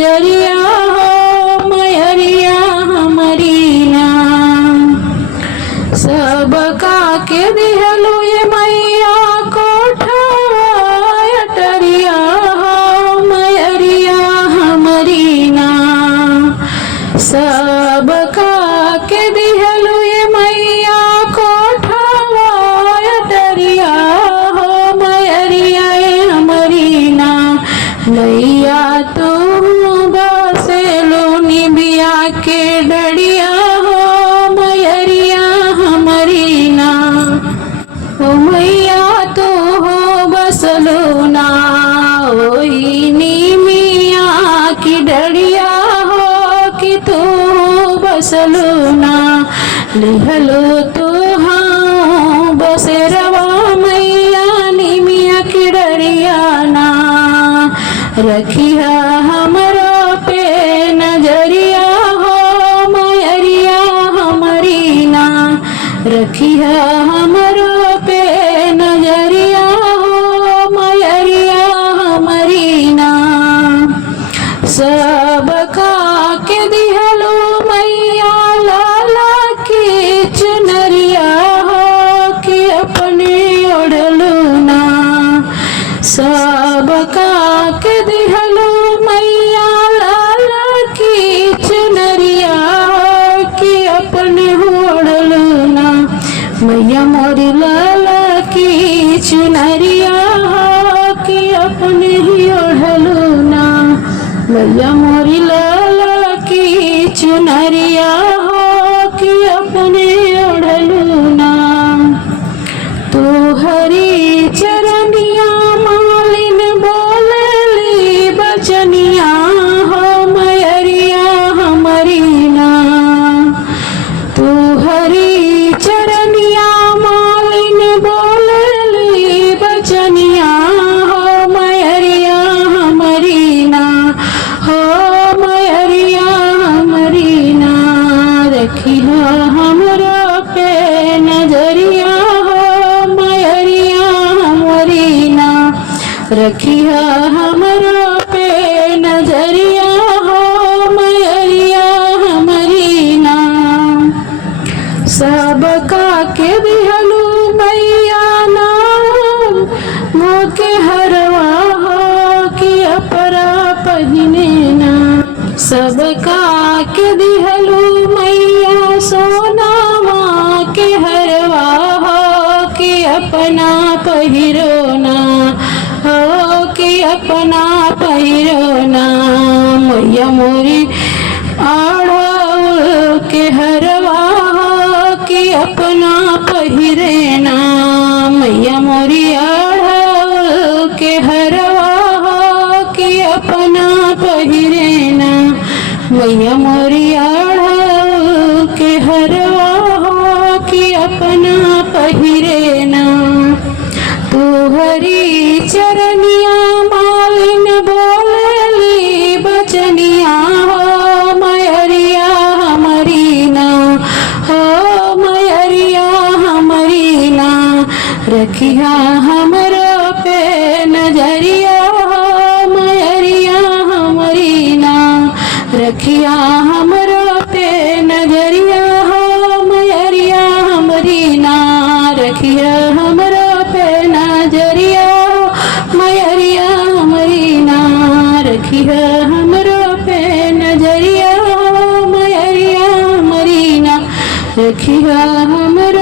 नजरिया हो मयरिया हमरी ना। सबका के दिहलु ये मैया कोठावा अटरिया हो मयरिया हमरी ना। सबका के दिहलु ये मैया कोठावा अटरिया हो मयरिया हमरी ना। नैया तू बसेलो निबिया के डरिया हो मयरिया हमरी ना। ओ मैया तू हो बसलो ना ओई निमिया की डरिया हो कि तू बसलो ना। लिहलो तू हाँ बसेरवा मैया निमिया की डरिया ना। रखिया हमरा पे नजरिया हो मयरिया हमरी ना। रखिया हमरा पे नजरिया हो मयरिया हमरी ना। सबका के दिहलो मैया लाला की चुनरिया हो कि अपने ओढ़लो ना। सबका के दिहलो मैया लाला की चुनरिया हो कि अपने ओढ़लो ना। मैया मोरी लाला की चुनरिया हो कि अपने ही ओढ़लो ना। मैया मोरी लाला की चुनरिया हो कि अपने ओढ़लो ना। तू हरी चरनिया मालिन बोलली बचनिया हो मयरिया हमरी ना। तू हरी चरनिया मालिन बोलली बचनिया हो मयरिया हमरी ना। हो मयरिया हमरी ना। रखिया हमरा पे नजरिया हो मयरिया हमरी ना। रखिया हमरा पे नजरिया हो मयरिया हमरी ना। सबका के दिहलु मैया ना मोके हरवा हो कि अपरा पहिने ना। सबका के दिहलु मैया सोनावा के हरवा हो कि अपना पहिरो ना। हो कि अपना पहिरो ना। मैया मोरी आढ़ाउल के हरवा हो कि अपना पहिरे ना। मैया मोरी आढ़ाउल के हरवा हो कि अपना पहिरे ना। मैया मोरी आढ़ाउल के हरवा हो कि अपना पहिरे ना। तू हरी चरनिया मालिन बोलली बचनिया हो मयरिया हमरी ना। हो मयरिया हमरी ना। रखिया हमरा पे नजरिया हो मयरिया हमरी ना। रखिया हमरा पे नजरिया हो मयरिया हमरी ना। रखिया हमरा पे नजरिया हो मयरिया हमरी ना। रखिया हमरा पे नजरिया हो मयरिया हमरी ना। रखिया हमरा